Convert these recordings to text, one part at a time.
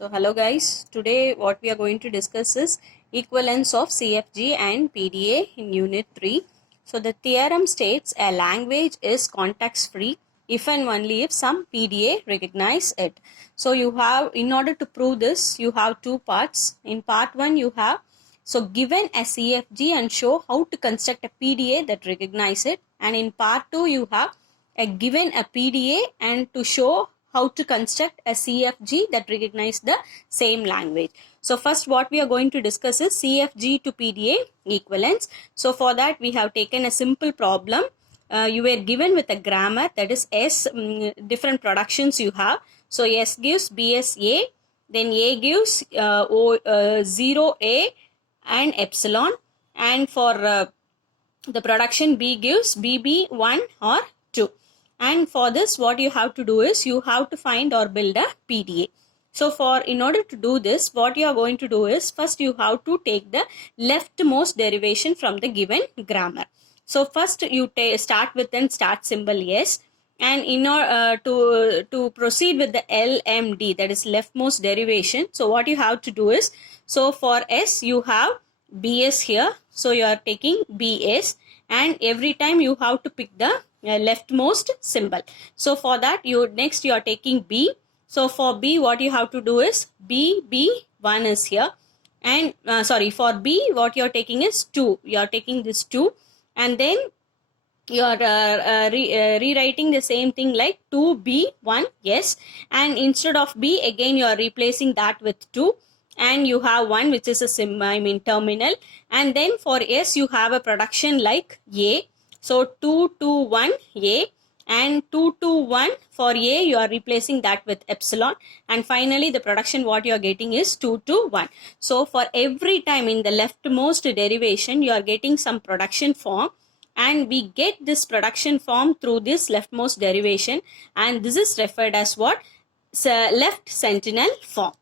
So hello guys, today what we are going to discuss is equivalence of CFG and PDA in unit 3. So the theorem states a language is context free if and only if some PDA recognize it. So you have, in order to prove this, you have two parts. In part 1 you have, so given a CFG and show how to construct a PDA that recognize it, and in part 2 you have a given a PDA and to show how to construct a CFG that recognize the same language. So first what we are going to discuss is CFG to PDA equivalence. So for that we have taken a simple problem. You were given with a grammar, that is S, different productions you have. So S gives BSA, then A gives 0A and epsilon, and for the production B gives BB1 or 2. And for this what you have to do is you have to find or build a PDA. So in order to do this, what you are going to do is first you have to take the leftmost derivation from the given grammar. So first you start with an start symbol S, and in order to proceed with the LMD, that is leftmost derivation, so what you have to do is, so for S you have BS here, so you are taking BS, and every time you have to pick the leftmost symbol. So for that you are taking B. So for B what you have to do is BB1 is here, and for B what you are taking is 2. You are taking this 2, and then you are rewriting the same thing like 2B1, yes, and instead of B again you are replacing that with 2, and you have 1 which is a terminal, and then for S you have a production like A. So 2 to 1 A, and 2 to 1 for A you are replacing that with epsilon, and finally the production what you are getting is 2 to 1. So for every time in the leftmost derivation you are getting some production form, and we get this production form through this leftmost derivation, and this is referred as what? Left sentinel form.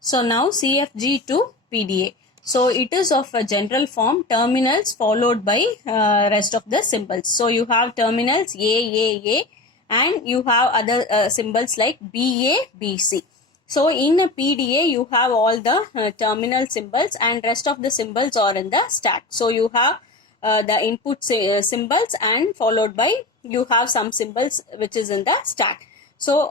So now CFG to PDA. So it is of a general form, terminals followed by rest of the symbols. So you have terminals A, and you have other symbols like BA, BC. So in a PDA you have all the terminal symbols, and rest of the symbols are in the stack. So you have the input symbols, and followed by you have some symbols which is in the stack. So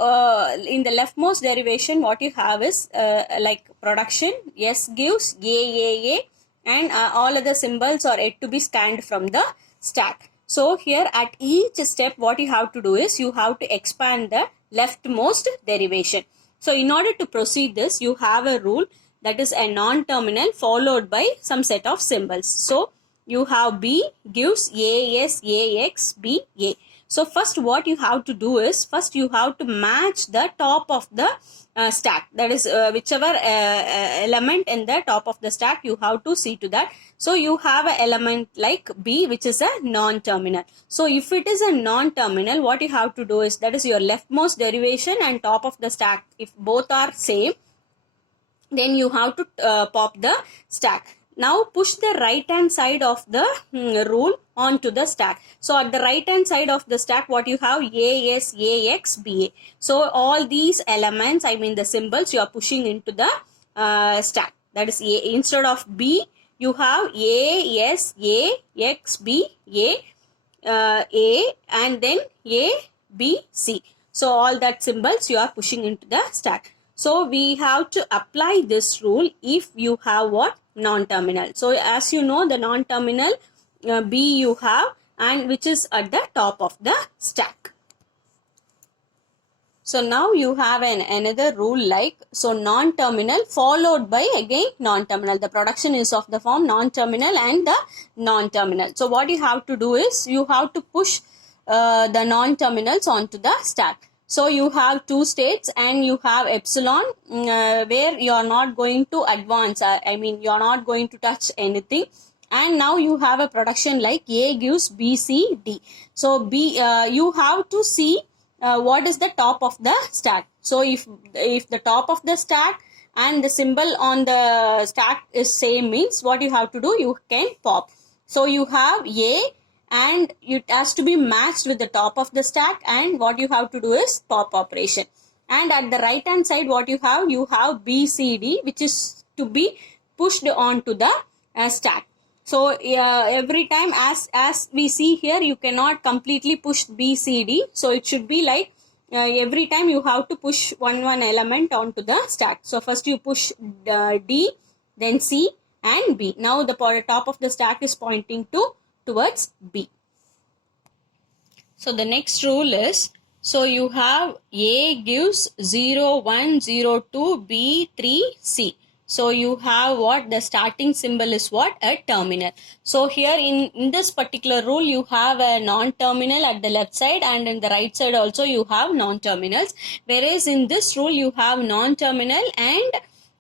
in the leftmost derivation what you have is like production, S gives A, and all other symbols are yet to be scanned from the stack. So here at each step what you have to do is you have to expand the leftmost derivation. So in order to proceed this, you have a rule, that is a non-terminal followed by some set of symbols. So you have B gives AS, AX, B, A. So first what you have to do is, first you have to match the top of the stack, that is whichever element in the top of the stack you have to see to that. So you have an element like B which is a non-terminal. So if it is a non-terminal, what you have to do is, that is your leftmost derivation and top of the stack, if both are same, then you have to pop the stack. Now push the right hand side of the rule onto the stack. So at the right hand side of the stack what you have? AS, AX, BA. So all these elements, the symbols, you are pushing into the stack. That is A. Instead of B you have AS, AX, B, A, and then A, B, C. So all that symbols you are pushing into the stack. So we have to apply this rule if you have what? Non-terminal. So as you know, the non-terminal B you have, and which is at the top of the stack. So now you have another rule like, so non-terminal followed by again non-terminal. The production is of the form non-terminal and the non-terminal. So what you have to do is you have to push the non-terminals onto the stack. So you have two states, and you have epsilon where you are not going to advance, you are not going to touch anything. And now you have a production like A gives B, C, D. So you have to see what is the top of the stack. So if the top of the stack and the symbol on the stack is same, means what you have to do, you can pop. So you have A, and it has to be matched with the top of the stack, and what you have to do is pop operation. and at the right hand side what you have BCD, which is to be pushed onto the stack. So every time as we see here, you cannot completely push BCD, so it should be like every time you have to push one element onto the stack. So first you push D, then C and B. Now the top of the stack is pointing towards B. So the next rule is, so you have A gives 0, 1, 0, 2, B, 3, C. So you have what? The starting symbol is what? A terminal. So here in this particular rule, you have a non-terminal at the left side, and in the right side also you have non-terminals. Whereas in this rule, you have non-terminal and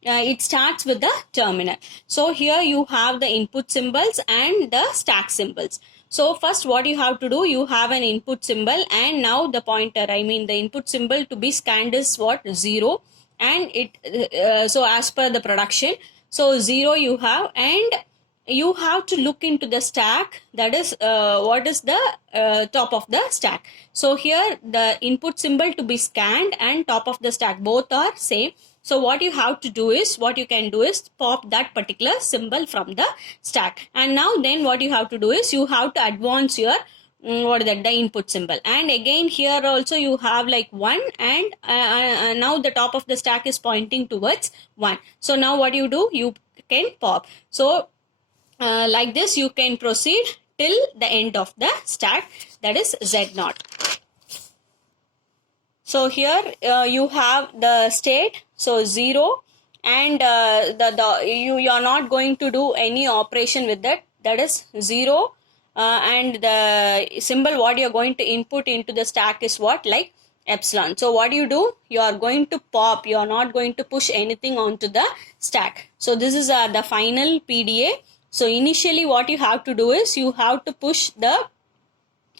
it starts with the terminal. So here you have the input symbols and the stack symbols. So first what you have to do, you have an input symbol, and now the pointer, I mean the input symbol to be scanned is what? 0, and it so as per the production, so 0 you have, and you have to look into the stack, that is what is the top of the stack. So here the input symbol to be scanned and top of the stack both are same. So what you have to do is, what you can do is pop that particular symbol from the stack. And now then what you have to do is, you have to advance your the input symbol. And again here also you have like 1, and now the top of the stack is pointing towards 1. So now what you do, you can pop. So like this you can proceed till the end of the stack, that is Z0. So here you have the state, so 0, and you are not going to do any operation with that is 0, and the symbol what you are going to input into the stack is what? Like epsilon. So what you do, you are going to pop, you are not going to push anything onto the stack. So this is the final PDA. So initially what you have to do is, you have to push the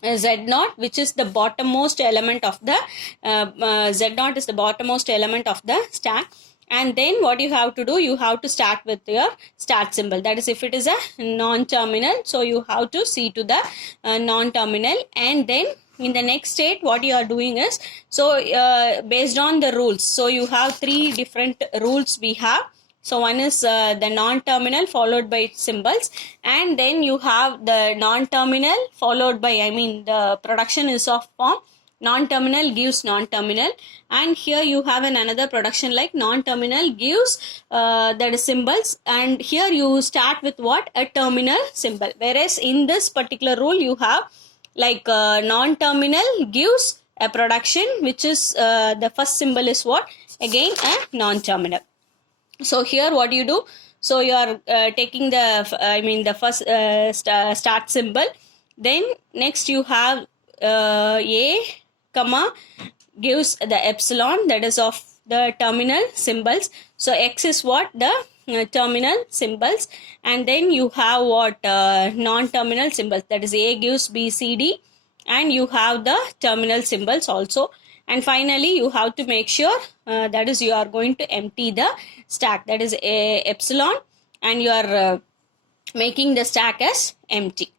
Z0, which is the bottommost element of the Z0 is the bottommost element of the stack. And then what you have to do, you have to start with your start symbol. That is, if it is a non-terminal, so you have to see to the non-terminal. And then in the next state, what you are doing is, so based on the rules, so you have 3 different rules we have. So one is the non-terminal followed by its symbols, and then you have the non-terminal followed by, I mean the production is of form non-terminal gives non-terminal, and here you have another production like non-terminal gives that is symbols, and here you start with what? A terminal symbol. Whereas in this particular rule you have like non-terminal gives a production, which is the first symbol is what? Again a non-terminal. So here what you do, so you are taking the first start symbol, then next you have A comma gives the epsilon, that is of the terminal symbols. So X is what? The terminal symbols, and then you have what? Non-terminal symbols, that is A gives B, C, D, and you have the terminal symbols also. And finally you have to make sure that is you are going to empty the stack, that is a epsilon, and you are making the stack as empty.